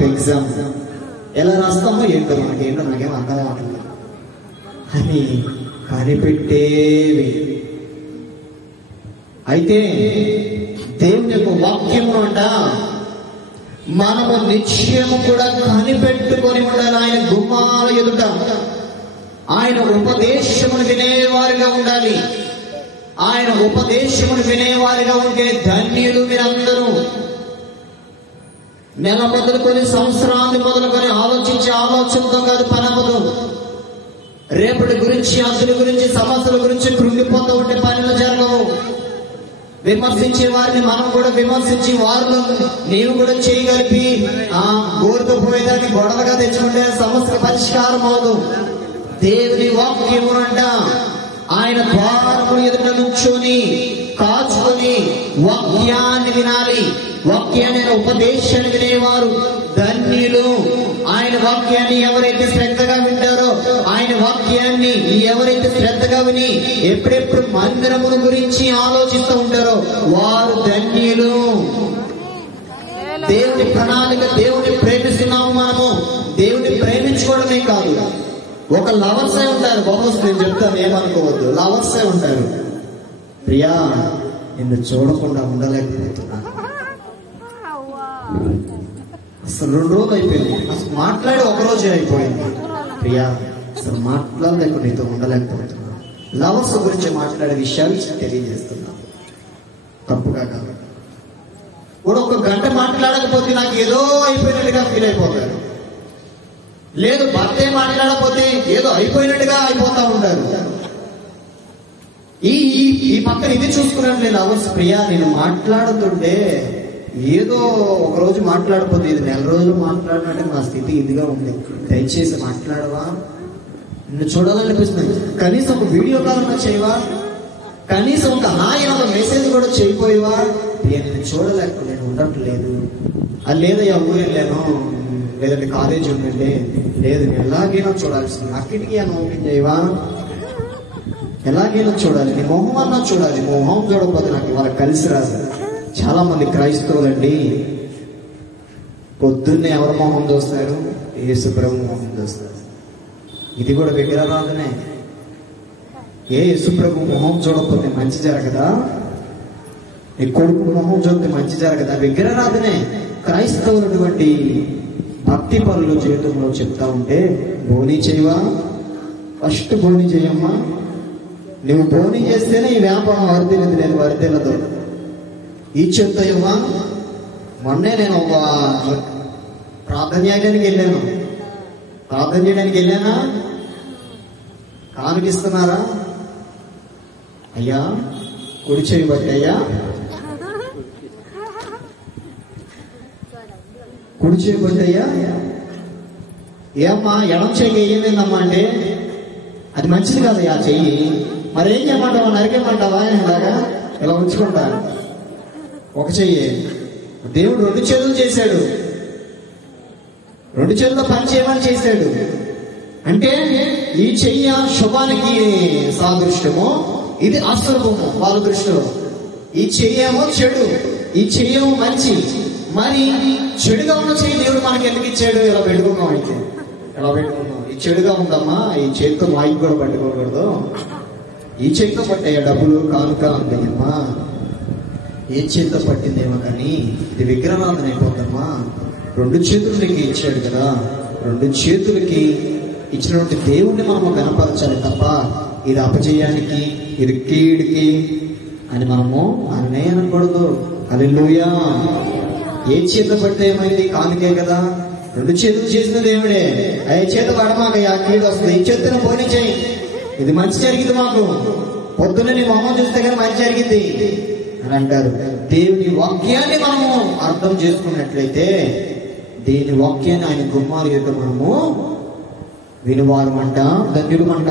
రేపు ఎగ్జామ్ ఎలా రాస్తామో ఏంటో నాకేం అర్థం అవ్వట్లేదు అని కనిపెట్టేవి. అయితే దేవుని యొక్క వాక్యము అంట మనము నిశ్చయము కూడా కనిపెట్టుకొని ఉండాలి. ఆయన గుమ్మాల ఎదుట ఆయన ఉపదేశమును వినేవారిగా ఉండాలి. ఆయన ఉపదేశమును వినేవారిగా ఉంటే ధన్యులు మీరందరూ. నెల మొదలుకొని సంవత్సరాన్ని మొదలుకొని ఆలోచించే ఆలోచనతో కాదు పనవదు. రేపటి గురించి, అసలు గురించి, సమస్యల గురించి కృంగిపోతూ ఉంటే పనులు జరగవు. విమర్శించే వారిని మనం కూడా విమర్శించి వారిలో నీవు కూడా చేయగలిపి గోరుతో పోయేదాన్ని గొడవగా తెచ్చుకుంటే సమస్య పరిష్కారం అవదు. దేవుని వాక్యము అంట ఆయన ద్వారము ఎదుట నుంచొని కాచుకొని వాక్యాన్ని వినాలి. వాక్యాన్ని, ఉపదేశాన్ని వినేవారు ధన్యులు. ఆయన వాక్యాన్ని ఎవరైతే శ్రద్ధగా వింటారో, ఆయన వాక్యాన్ని ఎవరైతే శ్రద్ధగా విని ఎప్పుడెప్పుడు మందిరమును గురించి ఆలోచిస్తూ ఉంటారో వారు ధన్యులు. దేవుని ప్రణాళిక, దేవుని ప్రేమిస్తున్నాము మనము. దేవుని ప్రేమించుకోవడమే కాదు, ఒక లవర్సే ఉంటారు. బాబోస్ నేను చెప్తాను, ఏమనుకోవద్దు. లవర్సే ఉంటారు. ప్రియా నిన్ను చూడకుండా ఉండలేకపోతున్నా, అసలు 2 రోజులు అయిపోయింది, అసలు మాట్లాడి 1 రోజే అయిపోయింది. ప్రియా అసలు మాట్లాడలేక నీతో ఉండలేకపోతున్నా. లవర్స్ గురించి మాట్లాడే విషయాలు తెలియజేస్తున్నా, తప్పుగా కాదు. కూడా 1 గంట మాట్లాడకపోతే నాకు ఏదో అయిపోయినట్టుగా ఫీల్ అయిపోతారు. లేదు భర్తే మాట్లాడకపోతే ఏదో అయిపోయినట్టుగా అయిపోతా ఉంటారు. ఈ పక్కన ఇది చూసుకున్నాను నేను. లవర్స్ ప్రియా నేను మాట్లాడుతుంటే ఏదో 1 రోజు మాట్లాడకపోతే ఇది 4 రోజులు మాట్లాడినట్టు నా స్థితి ఇదిగా ఉంది. దయచేసి మాట్లాడవా, నిన్ను చూడాలనిపిస్తుంది. కనీసం ఒక వీడియో కాల్ చేయవా, కనీసం ఒక హాయ్ ఒక మెసేజ్ కూడా చేయపోయేవా. నేను చూడలేక నేను ఉండట్లేదు. అది లేదయ్యా ఊరు వెళ్ళాను, లేదంటే కాలేజీ ఉందండి, లేదు నేను ఎలాగైనా చూడాల్సింది. అక్కడికి అని ఓపెన్ చేయవా, ఎలాగైనా చూడాలి. నీ మొహం అన్నా చూడాలి. మొహం చూడకపోతే నాకు ఇవాళ కలిసి రాదు. చాలా మంది క్రైస్తవులండి పొద్దున్నే ఎవరి మొహం చూస్తారు? యేసు ప్రభు మొహం చూస్తారు. ఇది కూడా విగ్రహారాధనే. యేసు ప్రభు మొహం చూడకపోతే మంచి జరగదా? నీ కొడుకు మొహం చూస్తే మంచి జరగదా? విగ్రహారాధనే. క్రైస్తవులటువంటి భక్తి పనులు జీవితంలో చెప్తా ఉంటే బోని చేయవా? ఫస్ట్ బోని చేయమ్మా. నువ్వు బోని చేస్తేనే ఈ వ్యాపారం వర్ధిల్లదు. నేను వర్ధిల్లదు. ఈ చెప్తాయమ్మా. మొన్నే నేను ఒక ప్రార్థన చేయడానికి వెళ్ళాను. ప్రార్థన చేయడానికి వెళ్ళానా? కానుకిస్తున్నారా? అయ్యా కుడి చేయబట్టి, అయ్యా కుడి చేయబట్టి, అయ్యా ఏమ్మా ఎడం చెయ్యి ఏమైందమ్మా అంటే అది మంచిది కాదయ్యా చెయ్యి. మరేం చేయమంటావా? నరికేమంటావా? ఇలాగా ఇలా ఉంచుకుంటా. ఒక చెయ్యి. దేవుడు 2 చేతులు చేశాడు. 2 చేతులతో పని చేయమని చేశాడు. అంటే ఈ చెయ్య శుభానికి సాదృశ్యము, ఇది అశుభము వాళ్ళ దృష్టిలో. ఈ చెయ్యేమో చెడు, ఈ చెయ్యేమో మంచి. మరి చెడుగా ఉన్న చెయ్యి దేవుడు మనకి ఎందుకు ఇచ్చాడు? ఇలా పెట్టుకున్నాం. అయితే ఇలా పెట్టుకున్నాం. ఈ చెడుగా ఉందమ్మా, ఈ చేతితో మైక్ కూడా పట్టుకోకూడదు. ఈ చేతితో పట్టాయా డబ్బులు కానుక అందమ్మా, ఏ చేతితో పట్టిందేమో కానీ ఇది విగ్రహారాధన అయిపోద్దమ్మా. 2 చేతులు నీకు ఇచ్చాడు కదా, 2 చేతులకి ఇచ్చినటువంటి దేవుణ్ణి మనము కనపరచాలి తప్ప ఇది అపజయానికి, ఇది కీడికి అని మనము అనే అనకూడదు. హల్లెలూయా. ఏ చేతితో పడితే ఏమైంది? కానుకే కదా. 2 చేతులు చేసిన దేవుడే. ఏ చేత పడమాకయ్యా కీడు వస్తుంది. ఈ చేతిని పోనీ చేయి, ఇది మంచి జరిగింది మాకు. పొద్దున్న నీ మొహం చూస్తే కానీ మంచి జరిగింది అని అంటారు. దేవుని వాక్యాన్ని మనము అర్థం చేసుకున్నట్లయితే, దేవుని వాక్యాన్ని ఆయన గుమ్మాల యొక్క మనము వినువారు అంట, ధన్యులు అంట.